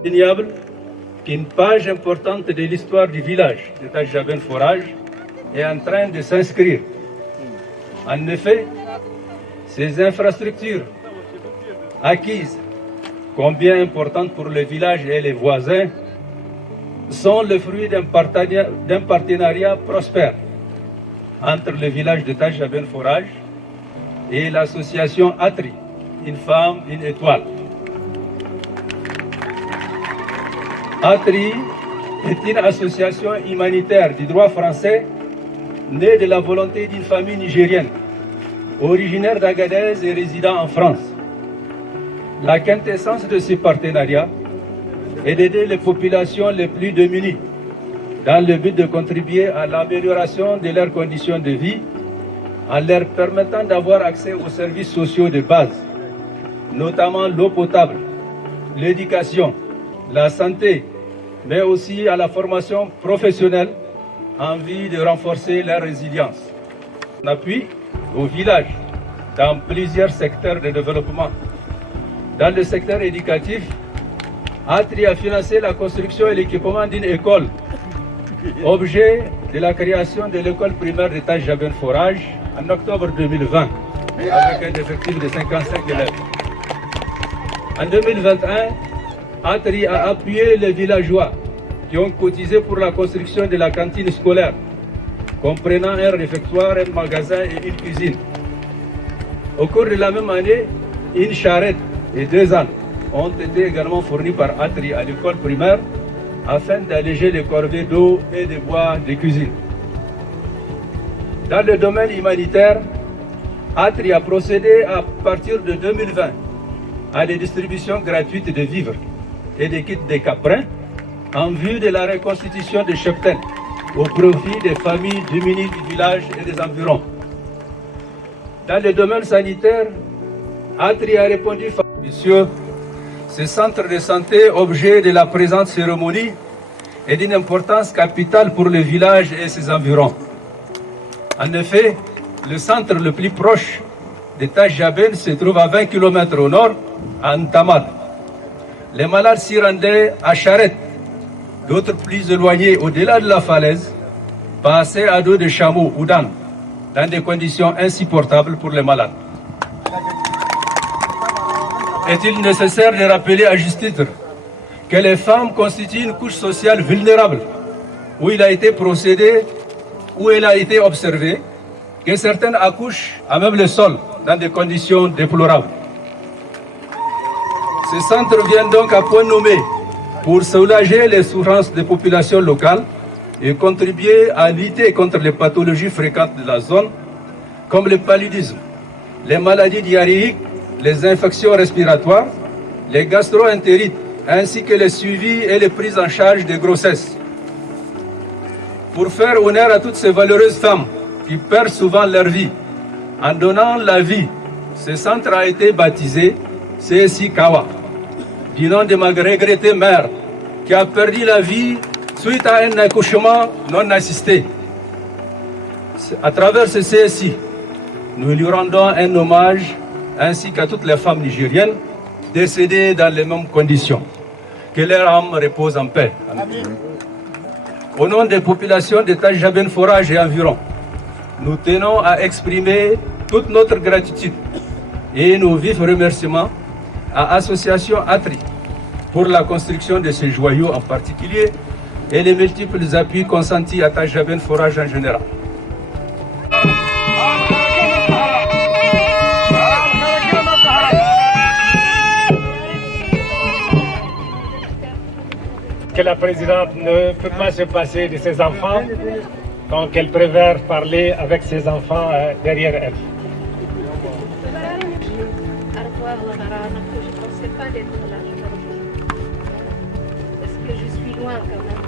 indéniable qu'une page importante de l'histoire du village de Tajaben Forage est en train de s'inscrire. En effet, ces infrastructures acquises, combien importantes pour le village et les voisins, sont le fruit d'un partenariat prospère entre le village de Tajaben Forage et l'association ATRI, une femme, une étoile. ATRI est une association humanitaire du droit français née de la volonté d'une famille nigérienne, originaire d'Agadez et résidant en France. La quintessence de ce partenariat est d'aider les populations les plus démunies dans le but de contribuer à l'amélioration de leurs conditions de vie en leur permettant d'avoir accès aux services sociaux de base, notamment l'eau potable, l'éducation, la santé, mais aussi à la formation professionnelle en vue de renforcer leur résilience. On appuie au village dans plusieurs secteurs de développement. Dans le secteur éducatif, ATRI a financé la construction et l'équipement d'une école, objet de la création de l'école primaire de Tajaben Forage en octobre 2020, avec un effectif de 55 élèves. En 2021, ATRI a appuyé les villageois qui ont cotisé pour la construction de la cantine scolaire, comprenant un réfectoire, un magasin et une cuisine. Au cours de la même année, une charrette et 2 ânes ont été également fournis par ATRI à l'école primaire afin d'alléger les corvées d'eau et de bois de cuisine. Dans le domaine humanitaire, ATRI a procédé à partir de 2020 à des distributions gratuites de vivres et de kits de caprins en vue de la reconstitution de cheptels au profit des familles démunies du village et des environs. Dans le domaine sanitaire, ATRI a répondu Monsieur, ce centre de santé, objet de la présente cérémonie, est d'une importance capitale pour le village et ses environs. En effet, le centre le plus proche de Tajaben se trouve à 20 km au nord, à Ntamad. Les malades s'y rendaient à charrette, d'autres plus éloignés au-delà de la falaise, passaient à dos de chameaux ou d'ânes, dans des conditions insupportables pour les malades. Est-il nécessaire de rappeler à juste titre que les femmes constituent une couche sociale vulnérable, où il a été procédé, où elle a été observé, que certaines accouchent à même le sol, dans des conditions déplorables. Ce centre vient donc à point nommé pour soulager les souffrances des populations locales et contribuer à lutter contre les pathologies fréquentes de la zone, comme le paludisme, les maladies diarrhéiques, les infections respiratoires, les gastro-entérites, ainsi que les suivis et les prises en charge des grossesses. Pour faire honneur à toutes ces valeureuses femmes qui perdent souvent leur vie en donnant la vie, ce centre a été baptisé CSI Kawa, du nom de ma regrettée mère qui a perdu la vie suite à un accouchement non assisté. À travers ce CSI, nous lui rendons un hommage ainsi qu'à toutes les femmes nigériennes décédées dans les mêmes conditions. Que leur âme repose en paix. Amen. Au nom des populations de Tajaben Forage et environ, nous tenons à exprimer toute notre gratitude et nos vifs remerciements à l'association ATRI pour la construction de ces joyaux en particulier et les multiples appuis consentis à Tajaben Forage en général. Que la présidente ne peut pas se passer de ses enfants, donc elle préfère parler avec ses enfants derrière elle. Je ne pensais pas d'être là aujourd'hui, parce que je suis loin quand même.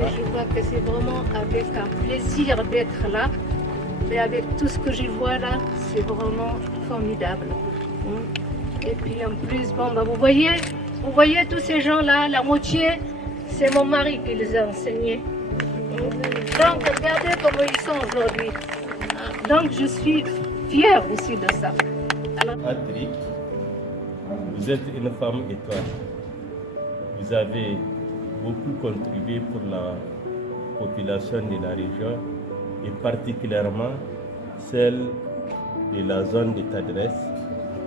Et je vois que c'est vraiment avec un plaisir d'être là, et avec tout ce que je vois là, c'est vraiment formidable. Et puis en plus, bon, bah, vous voyez tous ces gens-là, la moitié, c'est mon mari qui les a enseignés. Donc, regardez comment ils sont aujourd'hui. Donc, je suis fière aussi de ça. Alors... ATRI, vous êtes une femme étoile. Vous avez beaucoup contribué pour la population de la région et particulièrement celle de la zone de Tadresse,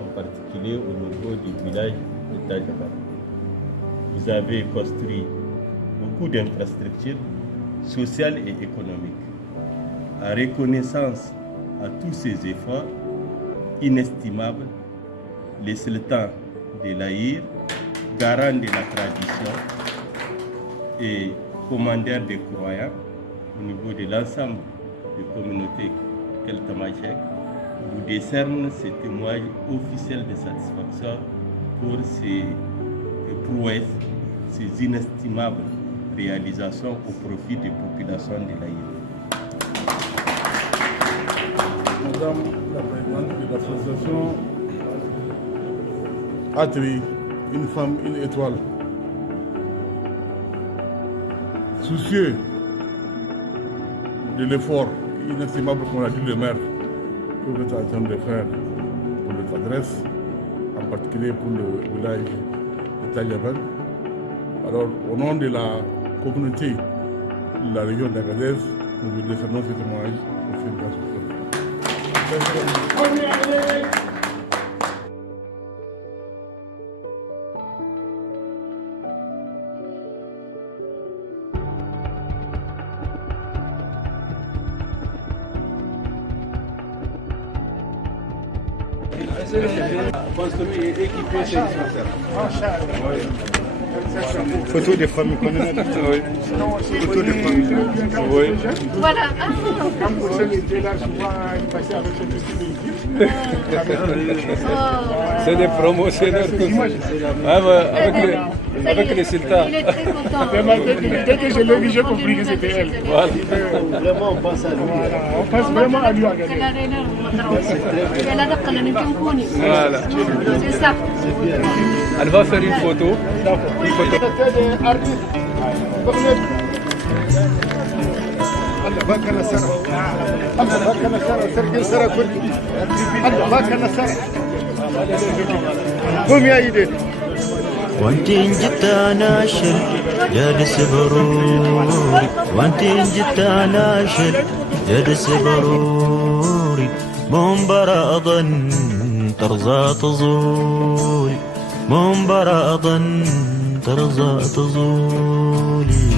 en particulier au niveau du village de Tajaban. Vous avez construit beaucoup d'infrastructures sociales et économiques. En reconnaissance à tous ces efforts inestimables, les sultans de l'Aïr, garant de la tradition et commandeur des croyants au niveau de l'ensemble des communautés keltamachèques, vous décerne ce témoignage officiel de satisfaction pour ces prouesses, ces inestimables réalisations au profit des populations de l'Aïr. Madame la présidente de l'association Atri, une femme, une étoile. Soucieux de l'effort inestimable qu'on a dit le maire que vous êtes en train de faire pour notre adresse, en particulier pour le village de Tajaban. Alors, au nom de la communauté de la région d'Agadez, nous vous décernons ce témoignage au fil de la société. Construit et équipé ces dispensaires. Photo des familles qu'on a. Photo des familles. Oui. Voilà. Quand vous étiez là, souvent, il passait avec cette petite équipe. C'est des promotionnaires tous. Avec les sultans. Il est très content. Dès que je l'ai vu, j'ai compris que c'était elle. Voilà. Vraiment, on pense à lui. On pense vraiment à lui. Voilà. C'est ça. Elle va faire une photo. Une photo. Allah baka nasara. Allah baka nasara. Sarkin sarakuna. Allah baka nasara. Kom ya yi dai. وانت جبت ناشر جالس بروري وانت جبت ناشر جالس بروري منبراضا ترضى تزولي منبراضا ترضى تزولي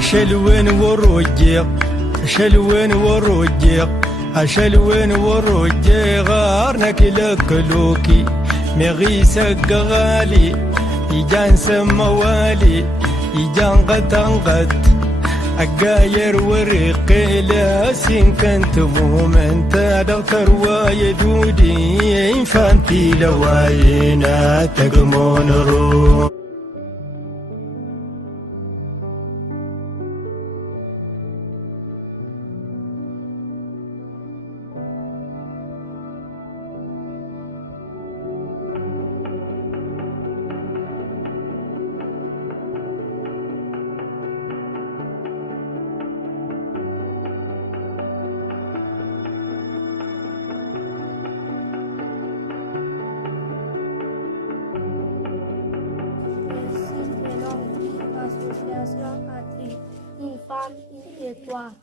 شلوين والرجيق شلوين والرجيق أشلوين والرجيق غارنك لكلوكي مغيسك غالي يجان سموالي يجان قد أقاير ورقي لاسين كنت مومنتا دكتور وايدودي إنفانتي لواينا تقمون روح Association Atri, une femme, une étoile.